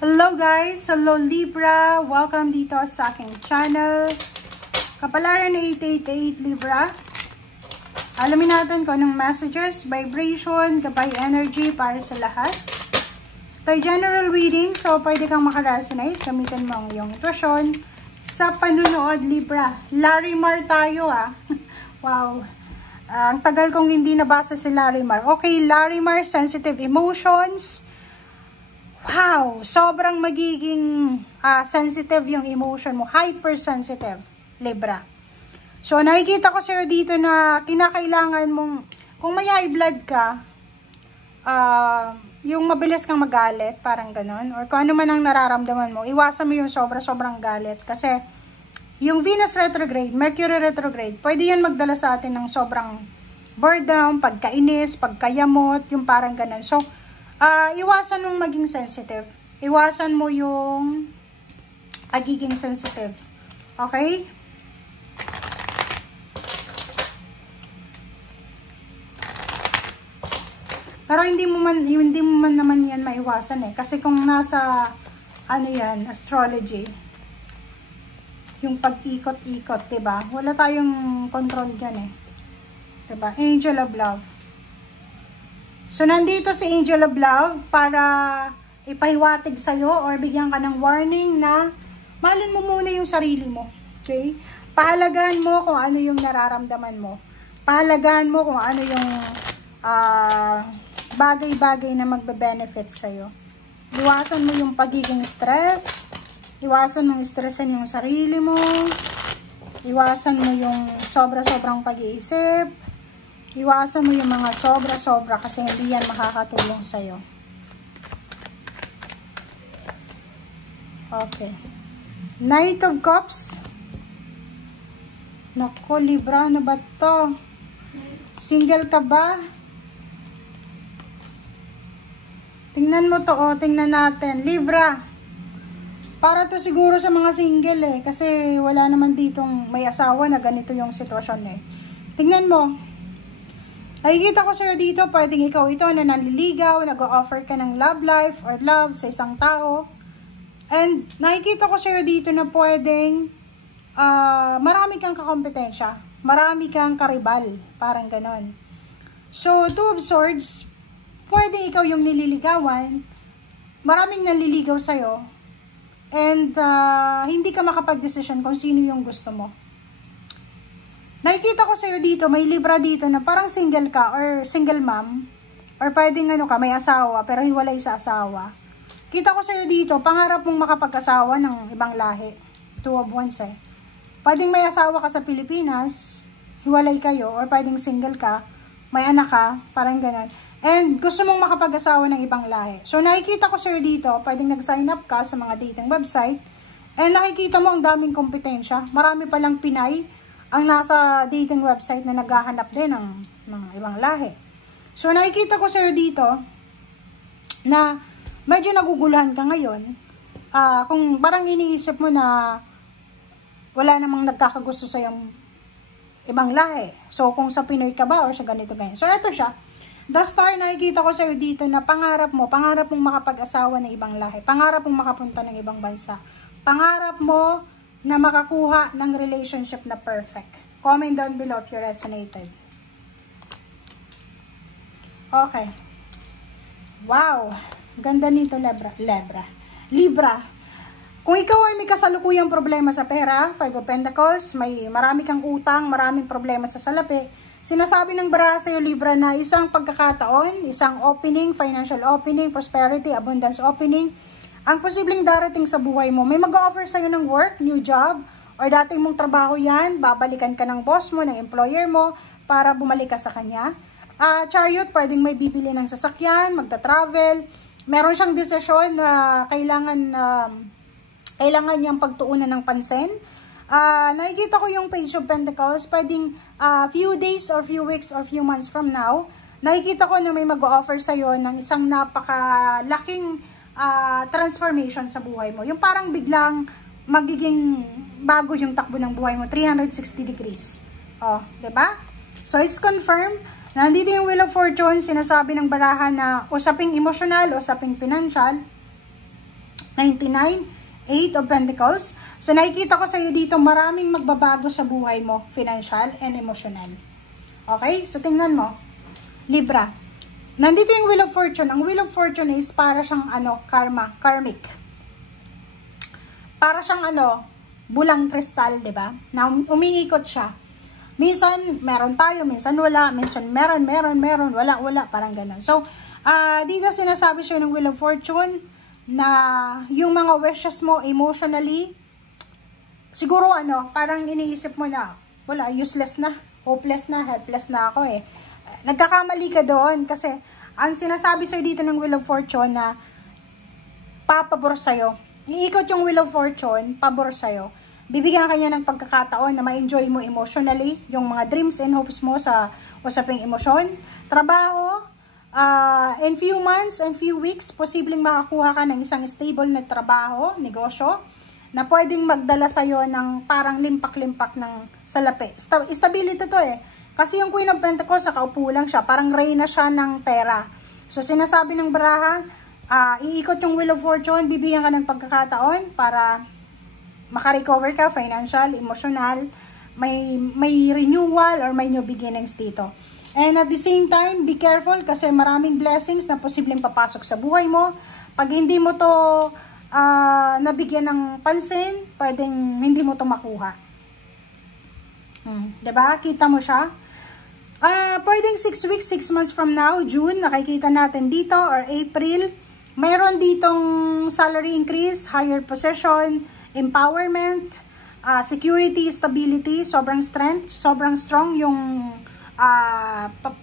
Hello guys! Hello Libra! Welcome dito sa aking channel. Kapalaran 888 Libra. Alamin natin kung anong messages, vibration, gabay energy para sa lahat. Ito ay general reading, so pwede kang makaresonate. Gamitin mo ang iyong intuition sa panunood Libra. Larimar tayo Wow! Ang tagal kong hindi nabasa si Larimar. Okay, Larimar, sensitive emotions. Wow, sobrang magiging sensitive yung emotion mo. Hypersensitive, Libra. So, nakikita ko sa'yo dito na kinakailangan mong, kung may high blood ka, yung mabilis kang magalit, parang ganon. Or kung ano man ang nararamdaman mo, iwasan mo yung sobrang galit. Kasi, yung Venus retrograde, Mercury retrograde, pwede yan magdala sa atin ng sobrang boredom, pagkainis, pagkayamot, yung parang ganon. So, iwasan mong maging sensitive. Iwasan mo yung pagiging sensitive. Okay? Pero hindi mo man naman yan maiwasan kasi kung nasa yan, astrology, yung pag-ikot-ikot, 'di ba? Wala tayong control diyan 'Di ba? Angel of Love. So, nandito si Angel of Love para ipahiwatig sa'yo or bigyan ka ng warning na mahalin mo muna yung sarili mo. Okay? Pahalagahan mo kung ano yung nararamdaman mo. Pahalagahan mo kung ano yung bagay-bagay na magbe-benefit sa'yo. Iwasan mo yung pagiging stress. Iwasan mong stressin yung sarili mo. Iwasan mo yung sobra-sobrang pag-iisip. Iwasan mo yung mga sobra-sobra kasi hindi yan makakatulong sa'yo. Okay. Knight of Cups. Naku, Libra, ano ba to? Single ka ba? Tingnan mo to, tingnan natin. Libra. Para to siguro sa mga single kasi wala naman ditong may asawa na ganito yung sitwasyon Tingnan mo. Nakikita ko sa'yo dito, pwedeng ikaw ito na nanliligaw, nag-o-offer ka ng love life or love sa isang tao. And nakikita ko sa'yo dito na pwedeng marami kang kakompetensya, marami kang karibal, parang ganon. So, Two of Swords, pwedeng ikaw yung nililigawan, maraming nanliligaw sa'yo, and hindi ka makapag-desisyon kung sino yung gusto mo. Nakikita ko sa'yo dito, may Libra dito na parang single ka or single mom. Or pwedeng may asawa pero hiwalay sa asawa. Kita ko sa'yo dito, pangarap mong makapag-asawa ng ibang lahi. Two of Wands Pwedeng may asawa ka sa Pilipinas, hiwalay kayo, or pwedeng single ka, may anak ka, parang ganun. And gusto mong makapag-asawa ng ibang lahi. So nakikita ko sa'yo dito, pwedeng nag-sign up ka sa mga dating website. And nakikita mo ang daming kompetensya. Marami palang Pinay ang nasa dating website na naghahanap din ng ibang lahi. So, nakikita ko sa'yo dito na medyo naguguluhan ka ngayon. Kung parang iniisip mo na wala namang nagkakagusto sa'yong ibang lahi. So, kung sa Pinoy ka ba or sa ganito ganyan. So, eto siya. The Star, nakikita ko sa'yo dito na pangarap mong makapag-asawa ng ibang lahi. Pangarap mong makapunta ng ibang bansa. Pangarap mo na makakuha ng relationship na perfect. Comment down below if you resonated. Okay. Wow. Ganda nito, Libra. Kung ikaw ay may kasalukuyang problema sa pera, Five of Pentacles, may marami kang utang, maraming problema sa salapi, sinasabi ng baraha sa'yo, Libra, na isang pagkakataon, isang opening, financial opening, prosperity, abundance opening, ang posibleng darating sa buhay mo. May mag-offer sa'yo ng work, new job, or dating mong trabaho yan, babalikan ka ng boss mo, ng employer mo, para bumalik ka sa kanya. Chariot, pwedeng may bibili ng sasakyan, magta-travel. Meron siyang desisyon na kailangan niyang pagtuunan ng pansin. Nakikita ko yung Page of Pentacles, pwedeng few days or few weeks or few months from now, nakikita ko na may mag-offer sa'yo ng isang napakalaking transformation sa buhay mo. Yung parang biglang magiging bago yung takbo ng buhay mo, 360 degrees. Diba? So, it's confirmed. Nandito yung Wheel of Fortune, sinasabi ng baraha na usaping emosyonal, usaping financial, 99, 8 of Pentacles. So, nakikita ko sa iyo dito, maraming magbabago sa buhay mo, financial and emotional. Okay? So, tingnan mo. Libra. Nandito yung Wheel of Fortune. Ang Wheel of Fortune is para siyang karmic. Para siyang bulang kristal, 'di ba? Na umiikot siya. Minsan meron tayo, minsan wala, minsan meron, wala, parang ganun. So, dito sinasabi siya ng Wheel of Fortune na yung mga wishes mo emotionally, siguro parang iniisip mo na, wala, useless na, hopeless na, helpless na ako eh. Nagkakamali ka doon kasi ang sinasabi sa'yo dito ng Wheel of Fortune na papabor sa'yo. Iikot yung Wheel of Fortune, pabor sa'yo. Bibigyan ka niya ng pagkakataon na ma-enjoy mo emotionally yung mga dreams and hopes mo sa usaping emosyon. Trabaho, in few months and few weeks, posibleng makakuha ka ng isang stable na trabaho, negosyo, na pwedeng magdala sa'yo ng parang limpak-limpak ng salapi. Stability to eh. Kasi yung Queen of Pentacles, sa kaupo lang siya, parang reyna siya ng pera. So, sinasabi ng baraha, iikot yung Wheel of Fortune, bibigyan ka ng pagkakataon para makarecover ka, financial, emotional, may renewal or may new beginnings dito. And at the same time, be careful kasi maraming blessings na posibleng papasok sa buhay mo. Pag hindi mo to nabigyan ng pansin, pwedeng hindi mo to makuha. Diba? Kita mo siya? Pwedeng 6 weeks, 6 months from now, June, nakikita natin dito, or April, mayroon ditong salary increase, higher position, empowerment, security, stability, sobrang strength, sobrang strong yung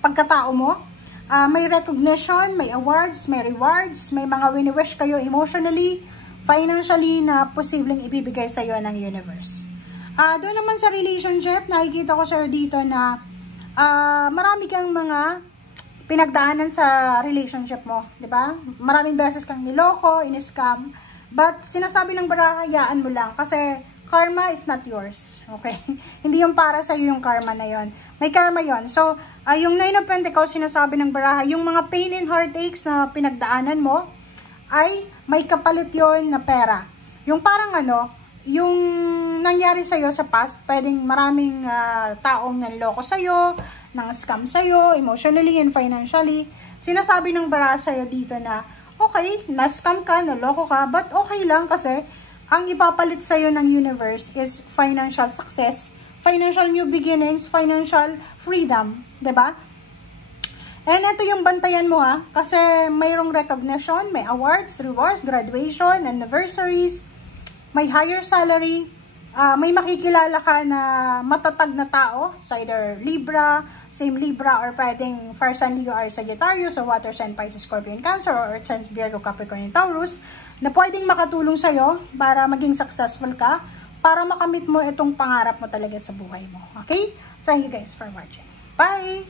pagkatao mo. May recognition, may awards, may rewards, may mga wini-wish kayo emotionally, financially na posibleng ibibigay sa iyo ng universe. Doon naman sa relationship, nakikita ko sa'yo dito na marami kang mga pinagdaanan sa relationship mo, di ba? Maraming beses kang niloko, in-scam, but sinasabi ng baraha, hayaan mo lang kasi karma is not yours, okay? Hindi yung para sa'yo yung karma na yon. May karma yon. So, yung 9 of Pentacles, sinasabi ng baraha, yung mga pain and heartaches na pinagdaanan mo, ay may kapalit yon na pera. Yung parang yung nangyari sa'yo sa past, pwedeng maraming taong nanloko sa'yo, nang scam sa'yo, emotionally and financially. Sinasabi ng baraha sa'yo dito na, okay, na-scam ka, naloko ka, but okay lang kasi ang ipapalit sa'yo ng universe is financial success, financial new beginnings, financial freedom, 'di ba? And ito yung bantayan mo kasi mayroong recognition, may awards, rewards, graduation, anniversaries, may higher salary, may makikilala ka na matatag na tao, sa either Libra, same Libra, or pwedeng fire sign you are Sagittarius, or water sign Pisces, Scorpion, Cancer, or earth sign Virgo, Capricorn, and Taurus, na pwedeng makatulong sa'yo para maging successful ka, para makamit mo itong pangarap mo talaga sa buhay mo. Okay? Thank you guys for watching. Bye!